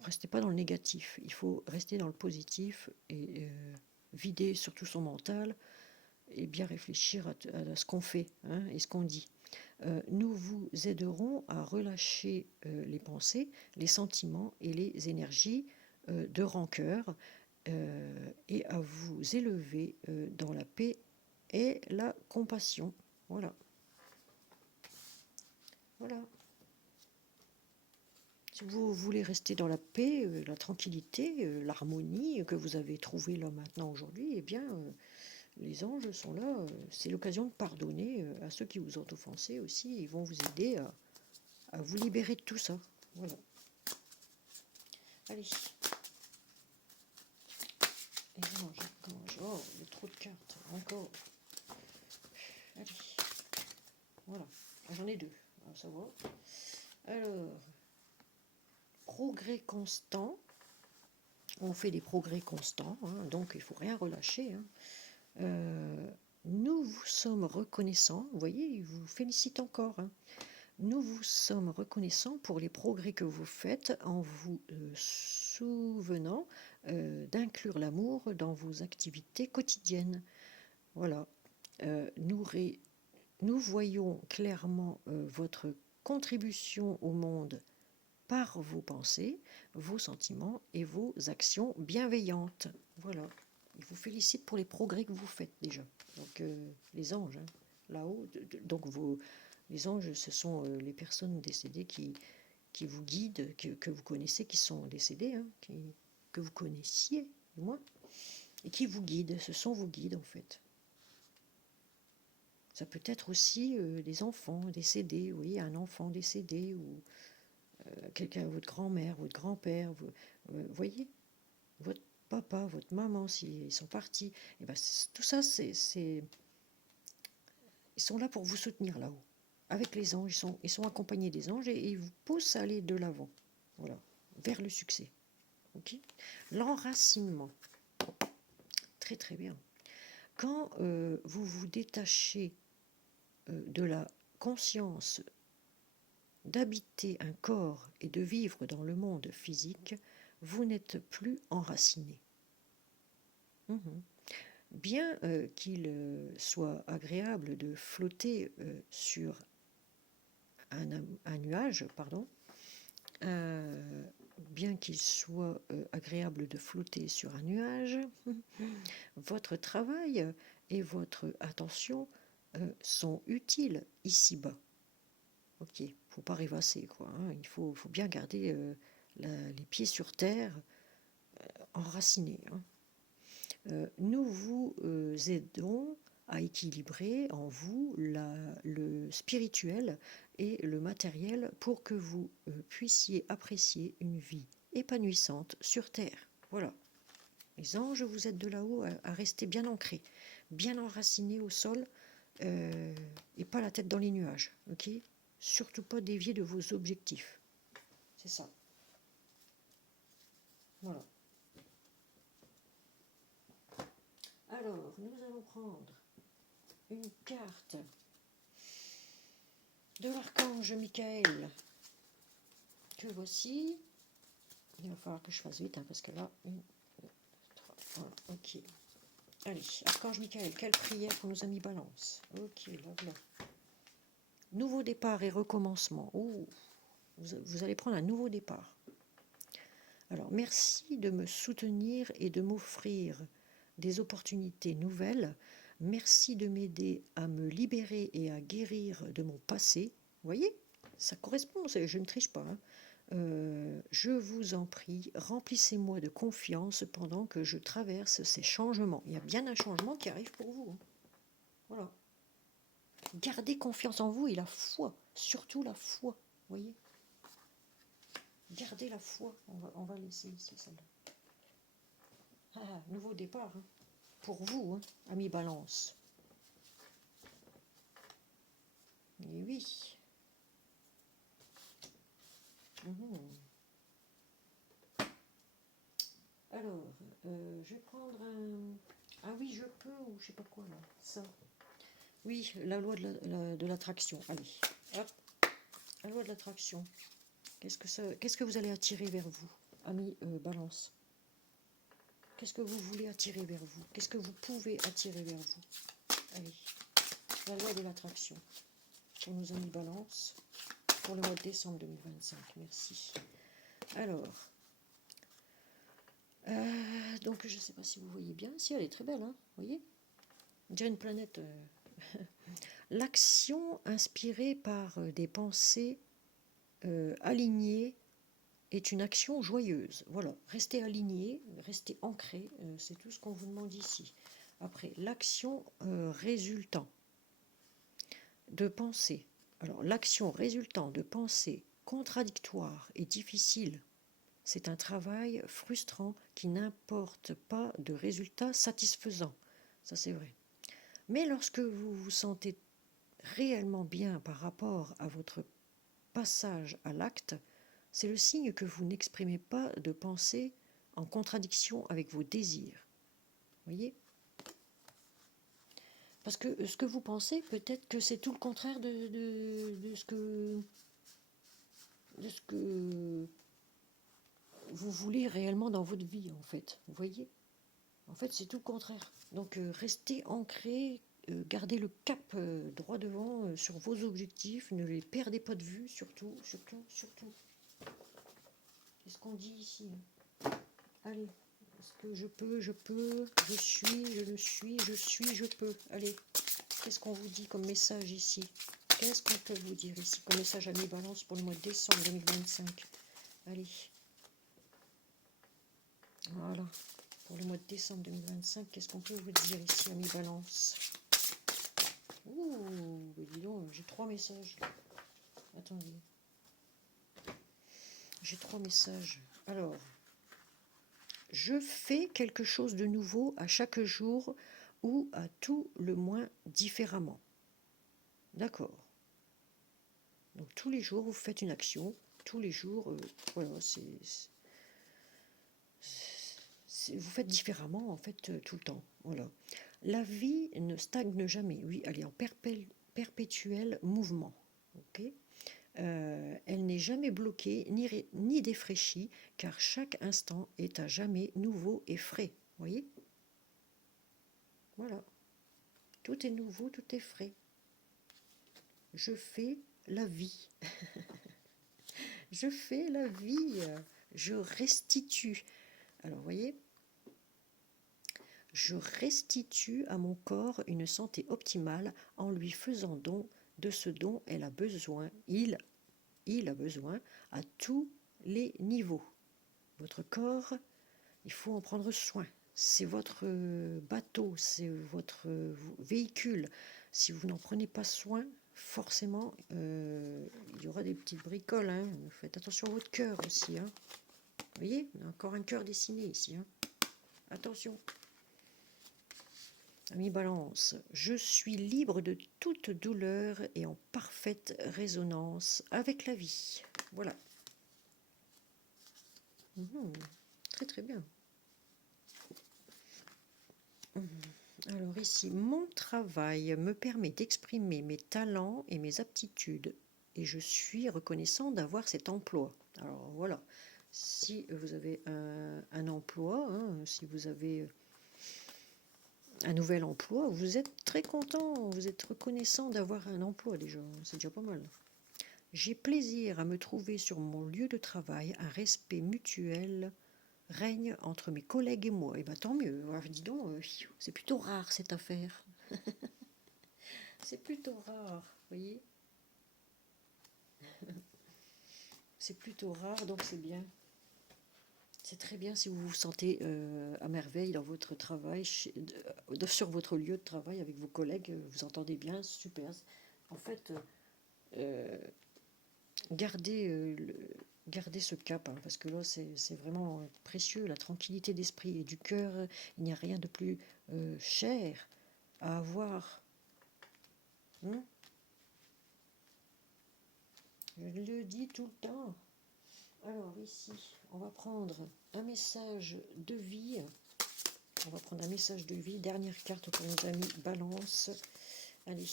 Restez pas dans le négatif. Il faut rester dans le positif et vider surtout son mental et bien réfléchir à ce qu'on fait et ce qu'on dit. Nous vous aiderons à relâcher les pensées, les sentiments et les énergies de rancœur et à vous élever dans la paix et la compassion. Voilà. Voilà. Si vous voulez rester dans la paix, la tranquillité, l'harmonie que vous avez trouvée là maintenant aujourd'hui, eh bien, les anges sont là. C'est l'occasion de pardonner à ceux qui vous ont offensé aussi. Ils vont vous aider à vous libérer de tout ça. Voilà. Allez. Et non, oh, il y a trop de cartes. Encore. Allez. Voilà. J'en ai deux. Ça va. Alors, progrès constant. On fait des progrès constants, donc il ne faut rien relâcher. Nous vous sommes reconnaissants. Vous voyez, il vous félicite encore. Nous vous sommes reconnaissants pour les progrès que vous faites en vous souvenant d'inclure l'amour dans vos activités quotidiennes. Voilà. Nous voyons clairement votre contribution au monde par vos pensées, vos sentiments et vos actions bienveillantes. Voilà. Il vous félicite pour les progrès que vous faites déjà. Donc les anges, là-haut, donc les anges, ce sont les personnes décédées qui vous guident, que vous connaissez, qui sont décédées, que vous connaissiez, du moins, et qui vous guident. Ce sont vos guides, en fait. Ça peut être aussi des enfants décédés, oui, un enfant décédé, ou quelqu'un, votre grand-mère, votre grand-père, vous voyez, votre papa, votre maman, s'ils sont partis, et ben, tout ça, ils sont là pour vous soutenir là-haut. Avec les anges, ils sont accompagnés des anges et ils vous poussent à aller de l'avant, voilà, vers le succès. Ok. L'enracinement, très très bien. Quand vous vous détachez de la conscience d'habiter un corps et de vivre dans le monde physique, vous n'êtes plus enraciné. Bien qu'il soit agréable de flotter sur un nuage, pardon, bien qu'il soit agréable de flotter sur un nuage, votre travail et votre attention sont utiles ici-bas. Ok, faut pas rêvasser, quoi. Hein. Il faut bien garder les pieds sur terre, enracinés. Hein. Nous vous aidons à équilibrer en vous le spirituel et le matériel pour que vous puissiez apprécier une vie épanouissante sur terre. Voilà. Les anges, vous êtes de là-haut à rester bien ancrés, bien enracinés au sol et pas la tête dans les nuages. Ok ? Surtout pas dévier de vos objectifs. C'est ça. Voilà. Alors, nous allons prendre une carte de l'archange Michael que voici. Il va falloir que je fasse vite hein, parce que là, 1, 2, 3, voilà, ok. Allez, archange Michael, quelle prière pour nos amis Balance. Ok, là, voilà. Nouveau départ et recommencement. Oh, vous allez prendre un nouveau départ. Alors, merci de me soutenir et de m'offrir des opportunités nouvelles. Merci de m'aider à me libérer et à guérir de mon passé. Vous voyez, ça correspond, je ne triche pas. Hein. Je vous en prie, remplissez-moi de confiance pendant que je traverse ces changements. Il y a bien un changement qui arrive pour vous. Hein. Voilà. Gardez confiance en vous et la foi, surtout la foi. Vous voyez ? Gardez la foi. On va laisser ici celle-là. Ah, nouveau départ. Hein. Pour vous, hein, amis Balance. Et oui. Alors, je vais prendre un... Ah oui, je peux, ou je sais pas quoi là. Ça. Oui, la loi de l'attraction. Allez, hop. La loi de l'attraction. Qu'est-ce que vous allez attirer vers vous, amis Balance? Qu'est-ce que vous voulez attirer vers vous? Qu'est-ce que vous pouvez attirer vers vous? Allez, la loi de l'attraction. Pour nos amis Balance, pour le mois de décembre 2025. Merci. Alors, donc je ne sais pas si vous voyez bien. Si, elle est très belle, hein, vous voyez? On dirait une planète. L'action inspirée par des pensées alignées est une action joyeuse. Voilà, restez aligné, restez ancré, c'est tout ce qu'on vous demande ici. Après, l'action résultant de pensées. Alors, l'action résultant de pensées contradictoires et difficiles, c'est un travail frustrant qui n'apporte pas de résultats satisfaisants. Ça, c'est vrai. Mais lorsque vous vous sentez réellement bien par rapport à votre passage à l'acte, c'est le signe que vous n'exprimez pas de pensée en contradiction avec vos désirs. Voyez ? Parce que ce que vous pensez, peut-être que c'est tout le contraire de ce que vous voulez réellement dans votre vie, en fait. Vous voyez ? En fait, c'est tout le contraire. Donc, restez ancré, gardez le cap droit devant sur vos objectifs, ne les perdez pas de vue, surtout. Qu'est-ce qu'on dit ici ? Allez, est-ce que je peux, je suis, je le suis, je peux. Allez, qu'est-ce qu'on vous dit comme message ici? Qu'est-ce qu'on peut vous dire ici comme message à mi-balance pour le mois de décembre 2025? Allez. Voilà. Pour le mois de décembre 2025, qu'est-ce qu'on peut vous dire ici à mi-balance? Ouh, dis donc, j'ai 3 messages. Attendez. J'ai 3 messages. Alors, je fais quelque chose de nouveau à chaque jour ou à tout le moins différemment. D'accord. Donc tous les jours, vous faites une action. Tous les jours, voilà, vous faites différemment, en fait, tout le temps. Voilà. La vie ne stagne jamais. Oui, elle est en perpétuel mouvement. Ok. Elle n'est jamais bloquée ni défraîchie, car chaque instant est à jamais nouveau et frais. Voyez ? Voilà. Tout est nouveau, tout est frais. Je fais la vie. Je fais la vie. Je restitue. Alors, vous voyez, je restitue à mon corps une santé optimale en lui faisant don de ce dont elle a besoin. Il a besoin à tous les niveaux. Votre corps, il faut en prendre soin. C'est votre bateau, c'est votre véhicule. Si vous n'en prenez pas soin, forcément, il y aura des petites bricoles. Hein. Faites attention à votre cœur aussi. Hein. Vous voyez, on a encore un cœur dessiné ici. Hein. Attention. Ami Balance, je suis libre de toute douleur et en parfaite résonance avec la vie. Voilà. Très très bien. Alors ici, mon travail me permet d'exprimer mes talents et mes aptitudes et je suis reconnaissant d'avoir cet emploi. Alors voilà, si vous avez un emploi, hein, si vous avez un nouvel emploi, vous êtes très content, vous êtes reconnaissant d'avoir un emploi déjà, c'est déjà pas mal. J'ai plaisir à me trouver sur mon lieu de travail, un respect mutuel règne entre mes collègues et moi. Et bien tant mieux, alors, dis donc, c'est plutôt rare cette affaire. C'est plutôt rare, vous voyez. C'est plutôt rare, donc c'est bien. C'est très bien si vous vous sentez à merveille dans votre travail, sur votre lieu de travail avec vos collègues, vous entendez bien, super. En fait, gardez ce cap, hein, parce que là, c'est vraiment précieux, la tranquillité d'esprit et du cœur. Il n'y a rien de plus cher à avoir. Je le dis tout le temps. Alors ici, on va prendre un message de vie. On va prendre un message de vie. Dernière carte pour nos amis Balance. Allez.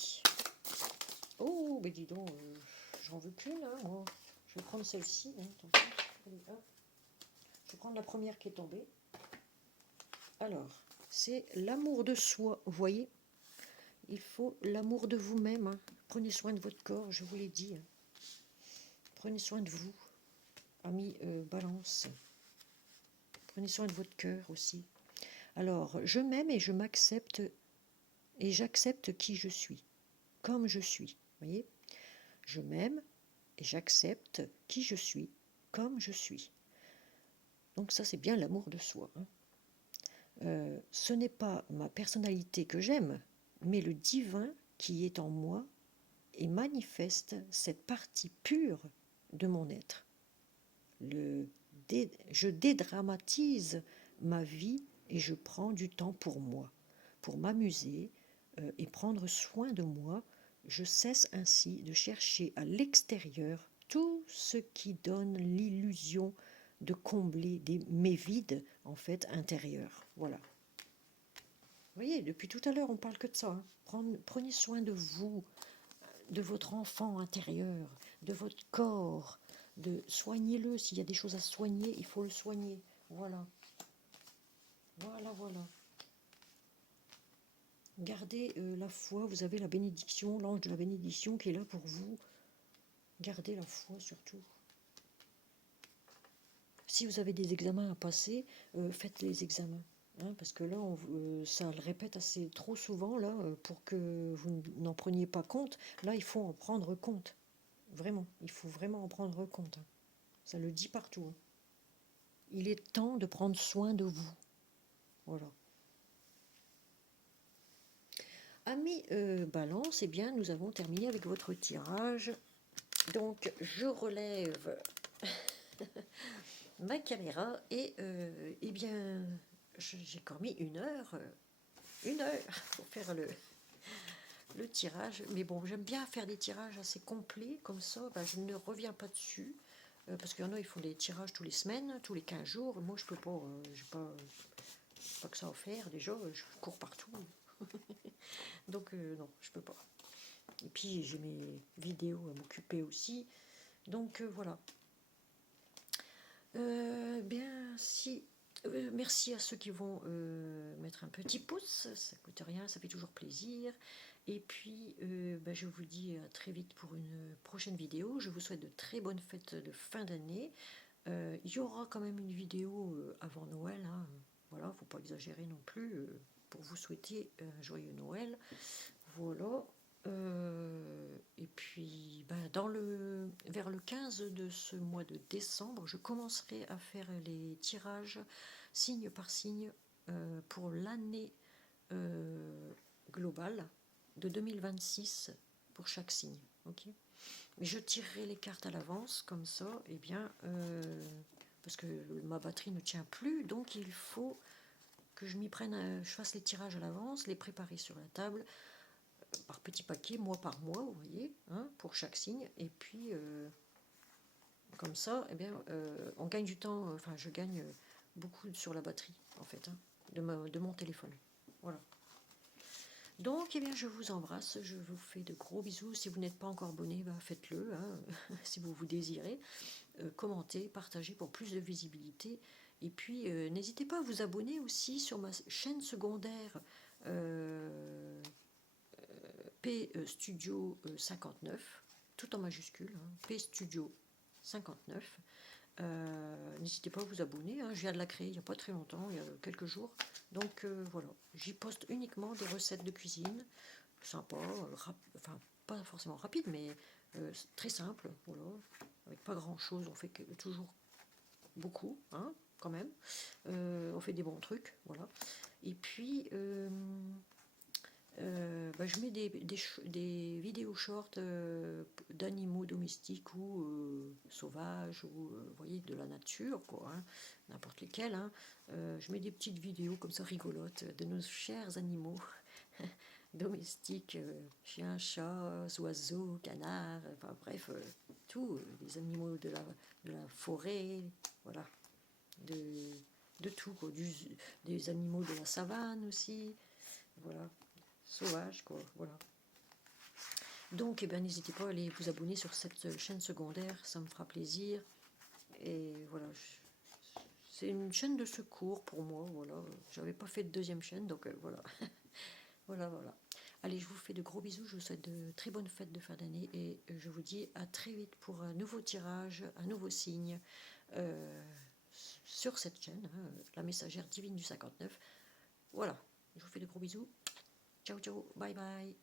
Oh, mais dis donc, j'en veux qu'une, hein, moi. Je vais prendre celle-ci. Hein, allez, hop. Je vais prendre la première qui est tombée. Alors, c'est l'amour de soi. Vous voyez, il faut l'amour de vous-même. Hein. Prenez soin de votre corps, je vous l'ai dit. Hein. Prenez soin de vous, amis Balance. Prenez soin de votre cœur aussi. Alors, je m'aime et je m'accepte et j'accepte qui je suis, comme je suis. Vous voyez, je m'aime et j'accepte qui je suis, comme je suis. Donc ça, c'est bien l'amour de soi. Hein. Ce n'est pas ma personnalité que j'aime, mais le divin qui est en moi et manifeste cette partie pure de mon être. Je dédramatise ma vie et je prends du temps pour moi, pour m'amuser et prendre soin de moi. Je cesse ainsi de chercher à l'extérieur tout ce qui donne l'illusion de combler mes vides en fait intérieurs. Voilà. Vous voyez, depuis tout à l'heure, on parle que de ça. Hein. Prenez soin de vous, de votre enfant intérieur, de votre corps, soignez-le. S'il y a des choses à soigner, il faut le soigner. Voilà. Voilà, voilà. Gardez la foi, vous avez la bénédiction, l'ange de la bénédiction qui est là pour vous. Gardez la foi surtout. Si vous avez des examens à passer, faites les examens. Hein, parce que là, ça le répète assez trop souvent, là, pour que vous n'en preniez pas compte. Là, il faut en prendre compte. Vraiment, il faut vraiment en prendre compte. Hein. Ça le dit partout. Hein. Il est temps de prendre soin de vous. Voilà. Amis Balance, eh bien, nous avons terminé avec votre tirage. Donc, je relève ma caméra et, eh bien, j'ai encore mis une heure pour faire le tirage. Mais bon, j'aime bien faire des tirages assez complets, comme ça, ben, je ne reviens pas dessus. Parce qu'il y en a, ils font des tirages tous les semaines, tous les 15 jours. Moi, je peux pas, j'ai pas que ça à faire. Déjà, je cours partout. Donc, non, je peux pas. Et puis, j'ai mes vidéos à m'occuper aussi. Donc, voilà. Bien, si Merci à ceux qui vont mettre un petit pouce, ça coûte rien, ça fait toujours plaisir. Et puis, je vous dis à très vite pour une prochaine vidéo. Je vous souhaite de très bonnes fêtes de fin d'année. Il y aura quand même une vidéo avant Noël, hein. Voilà, faut pas exagérer non plus, pour vous souhaiter un joyeux Noël. Voilà. Et puis, vers le 15 de ce mois de décembre, je commencerai à faire les tirages signe par signe pour l'année globale de 2026 pour chaque signe. Ok. Mais je tirerai les cartes à l'avance, comme ça, et bien, parce que ma batterie ne tient plus, donc il faut que je m'y prenne, je fasse les tirages à l'avance, les préparer sur la table, par petits paquets, mois par mois, vous voyez, hein, pour chaque signe, et puis, comme ça, eh bien, on gagne du temps, enfin, je gagne beaucoup sur la batterie, en fait, hein, de mon téléphone. Voilà. Donc, eh bien, je vous embrasse, je vous fais de gros bisous. Si vous n'êtes pas encore abonné, faites-le, hein, si vous désirez. Commentez, partagez pour plus de visibilité. Et puis, n'hésitez pas à vous abonner aussi sur ma chaîne secondaire P Studio 59, tout en majuscule, hein, P Studio 59. N'hésitez pas à vous abonner, hein, je viens de la créer il n'y a pas très longtemps, il y a quelques jours. Donc voilà, j'y poste uniquement des recettes de cuisine, sympa, enfin pas forcément rapide, mais très simple, voilà, avec pas grand chose, on fait toujours beaucoup, hein, quand même. On fait des bons trucs, voilà. Et puis, je mets des vidéos short d'animaux domestiques ou sauvages, ou vous voyez, de la nature, quoi, hein, n'importe lesquels. Hein. Je mets des petites vidéos comme ça rigolotes de nos chers animaux domestiques, chiens, chats, oiseaux, canards, enfin bref, tout, les animaux de la forêt, voilà, de tout, quoi, des animaux de la savane aussi, voilà, sauvages, quoi, voilà. Donc, eh ben, n'hésitez pas à aller vous abonner sur cette chaîne secondaire, ça me fera plaisir. Et voilà, c'est une chaîne de secours pour moi, voilà. J'avais pas fait de deuxième chaîne, donc voilà. Voilà. Allez, je vous fais de gros bisous, je vous souhaite de très bonnes fêtes de fin d'année et je vous dis à très vite pour un nouveau tirage, un nouveau signe sur cette chaîne, hein, la messagère divine du 59. Voilà, je vous fais de gros bisous. Ciao, ciao, bye bye.